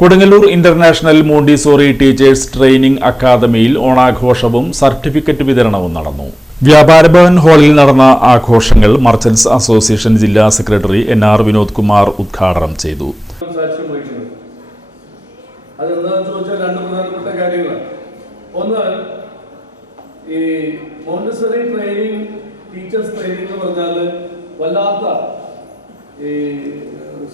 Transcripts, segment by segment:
Kodungallur international Montessori teachers training അക്കാദമിയിൽ ഓണാഘോഷവും certificate വിതരണവും നടന്നു. വ്യാപാരഭവൻ ഹാളിൽ നടന്ന ആഘോഷങ്ങൾ മർച്ചന്റ്സ് അസോസിയേഷൻ ജില്ലാ സെക്രട്ടറി NR വിനോദ് കുമാർ ഉദ്ഘാടനം ചെയ്തു.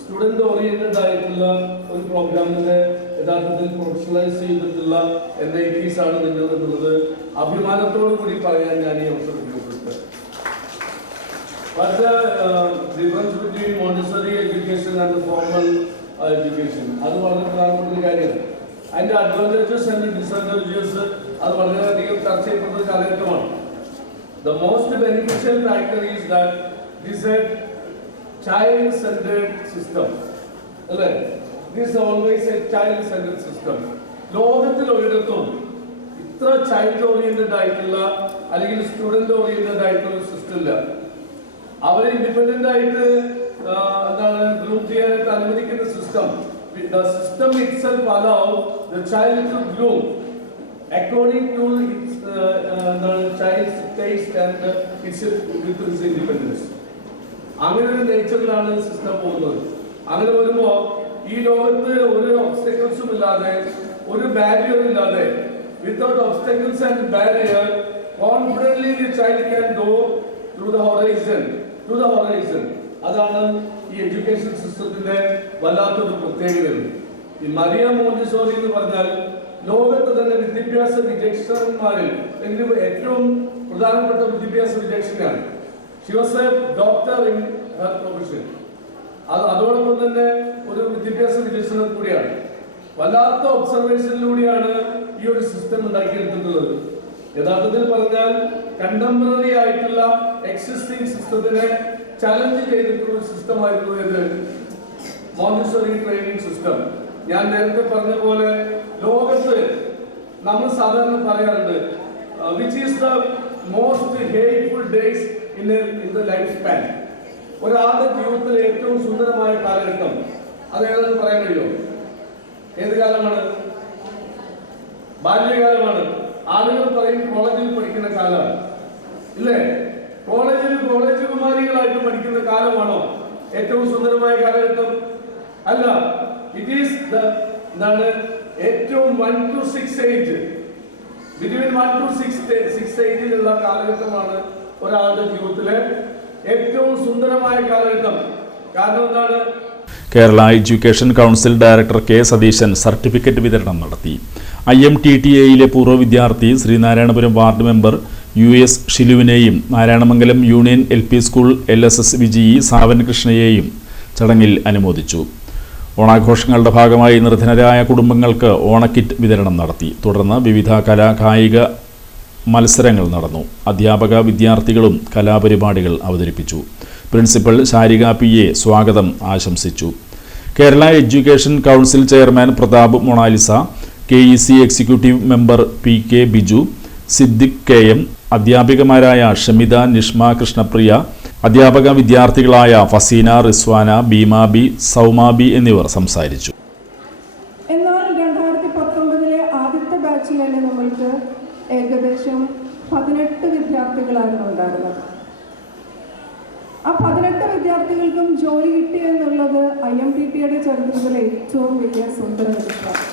സ്റ്റുഡന്റ് ഓറിയന്റഡ് ആയിട്ടുള്ള ഒരു പ്രോഗ്രാമിന്റെ യഥാർത്ഥത്തിൽ പ്രൊഫഷണലൈസ് ചെയ്തിട്ടുള്ള NITs ആണ് നിങ്ങളുള്ളത് അഭിമാനത്തോടു കൂടി പറയാൻ ഞാൻ ഈ അവസരം ഉപയോഗപ്പെടുത്തുന്നത്. But the difference between Montessori education and the formal education അത് വളരെ പ്രധാനപ്പെട്ട ഒരു കാര്യമാണ്. അതിന്റെ അഡ്വാൻറ്റേജസ് ആൻഡ് ഡിസഡ്വാൻറ്റേജസ് അത് വളരെയധികം ചർച്ച ചെയ്യപ്പെടുന്ന ഒരു കാലഘട്ടമാണ്. The most beneficial factor is that this is child-centered system. This is always a child-centered system. ലോകത്തിൽ ഒരിടത്തും ഇത്ര ചൈൽഡ് ഓറിയന്റഡ് ആയിട്ടുള്ള അല്ലെങ്കിൽ സ്റ്റുഡന്റ് ഓറിയന്റഡ് ആയിട്ടുള്ള സിസ്റ്റം ഇല്ല. അവരെ ഇൻഡിപെൻഡന്റ് ആയിട്ട് ഗ്രൂപ്പ് ചെയ്യാനായിട്ട് അനുവദിക്കുന്ന system. The system itself allow the child to grow according to its child's taste and its independence. അങ്ങനെ ഒരു നേച്ചറിലാണ് സിസ്റ്റം പോകുന്നത്. അങ്ങനെ വരുമ്പോൾ ഈ ലോകത്ത് ഒരു ഒബ്സ്റ്റക്കിൾസും ഇല്ലാതെ, ഒരു ബാരിയറും ഇല്ലാതെ, without obstacles and barrier confidently the child can go to the horizon. അതാണ് ഈ എഡ്യൂക്കേഷൻ സിസ്റ്റത്തിന്റെ വല്ലാത്തൊരു പ്രത്യേകത. ഈ മരിയ മോണ്ടിസോറി എന്ന് പറഞ്ഞാൽ ലോകത്ത് തന്നെ വിദ്യാഭ്യാസ വിദഗ്ധന്മാരിൽ ഏറ്റവും പ്രധാനപ്പെട്ട വിദ്യാഭ്യാസ വിദഗ്ധനാണ്. She was a doctor in her profession. അതോടൊപ്പം തന്നെ ഒരു വിദ്യാഭ്യാസ വിദഗ്ധൻ കൂടിയാണ്. വല്ലാത്ത ഒബ്സർവേഷനിലൂടെയാണ് ഈ ഒരു സിസ്റ്റം ഉണ്ടാക്കിയെടുത്തിട്ടുള്ളത്. യഥാർത്ഥത്തിൽ പറഞ്ഞാൽ കണ്ടംപററി ആയിട്ടുള്ള എക്സിസ്റ്റിംഗ് സിസ്റ്റത്തിനെ ചലഞ്ച് ചെയ്തിട്ടുള്ള ഒരു സിസ്റ്റമായിരുന്നു ഇത് മോണ്ടിസോറി ട്രെയിനിങ് സിസ്റ്റം. ഞാൻ നേരത്തെ പറഞ്ഞ പോലെ ലോകത്ത് നമ്മൾ സാധാരണ പറയാറുണ്ട് which is the most hateful days in the lifespan. ഒരാളുടെ ജീവിതത്തിലെ ഏറ്റവും സുന്ദരമായ കാലഘട്ടം അത് ഏതെന്ന് പറയാൻ കഴിയുമോ? ഏത് കാലമാണ്? ബാല്യകാലമാണ്. ആളുകൾ പറയും കോളേജിൽ പഠിക്കുന്ന കാലമാണ്, ഇല്ലേ? കോളേജ് കുമാരികളായിട്ട് പഠിക്കുന്ന കാലമാണോ ഏറ്റവും സുന്ദരമായ കാലഘട്ടം? അല്ല. ഇറ്റ് ഈസ് ഏറ്റവും 1 to 6 ഏജ്, ബിറ്റ്വീൻ 1 to 6 ഏജിലുള്ള കാലഘട്ടമാണ് ഒരാളുടെ ജീവിതത്തിലെ ഏറ്റവും സുന്ദരമായ കാലഘട്ടം. കാരണം എന്താണ്? Kerala education council director K. Satheesan certificate വിതരണം നടത്തി. IMTTA പൂർവ്വ വിദ്യാർത്ഥി ശ്രീനാരായണപുരം വാർഡ് മെമ്പർ US ഷിലുവിനെയും Narayanamangalam union LP school LSS വിജയി സാവൻ കൃഷ്ണയെയും ചടങ്ങിൽ അനുമോദിച്ചു. ഓണാഘോഷങ്ങളുടെ ഭാഗമായി നിർധനരായ കുടുംബങ്ങൾക്ക് ഓണക്കിറ്റ് വിതരണം നടത്തി. തുടർന്ന് വിവിധ കായിക മത്സരങ്ങൾ നടന്നു. അധ്യാപക വിദ്യാർത്ഥികളും കലാപരിപാടികൾ അവതരിപ്പിച്ചു. പ്രിൻസിപ്പൽ ശാരിക PA സ്വാഗതം ആശംസിച്ചു. Kerala education council chairman Prathap Monalisa, KEC executive member PK Biju, Siddique KM, അധ്യാപികമാരായ ഷമിത, നിഷ്മ, കൃഷ്ണപ്രിയ, അധ്യാപക വിദ്യാർത്ഥികളായ ഫസീന, റിസ്വാന, ബീമാ ബി, സൗമാ ബി എന്നിവർ സംസാരിച്ചു. എന്നാൽ 2019 ആദ്യത്തെ ബാച്ചിൽ തന്നെ നമ്മൾക്ക് ഏകദേശം 18 വിദ്യാർത്ഥികളായിരുന്നു ഉണ്ടായിരുന്നത്. ആ 18 വിദ്യാർത്ഥികൾക്കും ജോലി കിട്ടി എന്നുള്ളത് IMTTA ചരിത്രത്തിലെ ഏറ്റവും വലിയ സുന്ദര വിഷയമാണ്.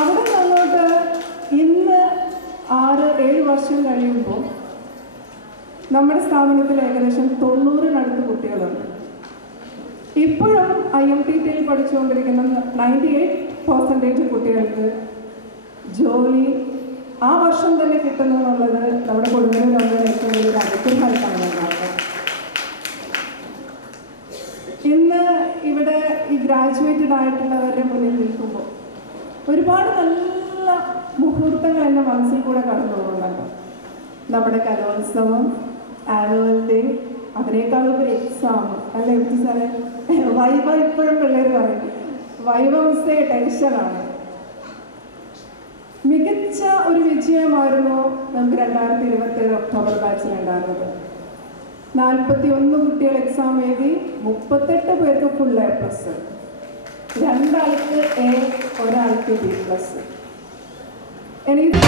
അവിടെ നിന്നോട്ട് ഇന്ന് 6-7 വർഷം കഴിയുമ്പോൾ നമ്മുടെ സ്ഥാപനത്തിൽ ഏകദേശം 90-നടുത്ത് കുട്ടികളുണ്ട്. ഇപ്പോഴും IMTTയിൽ പഠിച്ചുകൊണ്ടിരിക്കുന്ന 98% കുട്ടികൾക്ക് ജോലി ആ വർഷം തന്നെ കിട്ടുന്നു എന്നുള്ളത് നമ്മുടെ കൊടുങ്ങല്ലൂരിലുള്ള ഏറ്റവും വലിയൊരു അനുഗ്രഹമായിട്ടാണ് ഞാൻ കാണുന്നത്. ഇന്ന് ഇവിടെ ഈ ഗ്രാജുവേറ്റഡ് ആയിട്ടുള്ളവരുടെ മുന്നിൽ നിൽക്കുമ്പോൾ ഒരുപാട് നല്ല മുഹൂർത്തങ്ങൾ എൻ്റെ മനസ്സിൽ കൂടെ കടന്നു പോകുന്നുണ്ട്. നമ്മുടെ കലോത്സവം, ആനുവൽ ഡേ, അതിനേക്കാളുപരി എക്സാം അല്ലേ സാറേ? വൈവ ഇപ്പോഴും പിള്ളേർ പറയും വൈവ മിസ്സേ ടെൻഷനാണ്. മികച്ച ഒരു വിജയമായിരുന്നു നമുക്ക് 2027 ഒക്ടോബർ ബാച്ചിൽ ഉണ്ടായിരുന്നത്. 41 കുട്ടികൾ എക്സാം എഴുതി, 38 പേർക്ക് ഫുൾ A+. 2 ആൾക്ക് A, 1 ആൾക്ക് B+. എനിക്ക്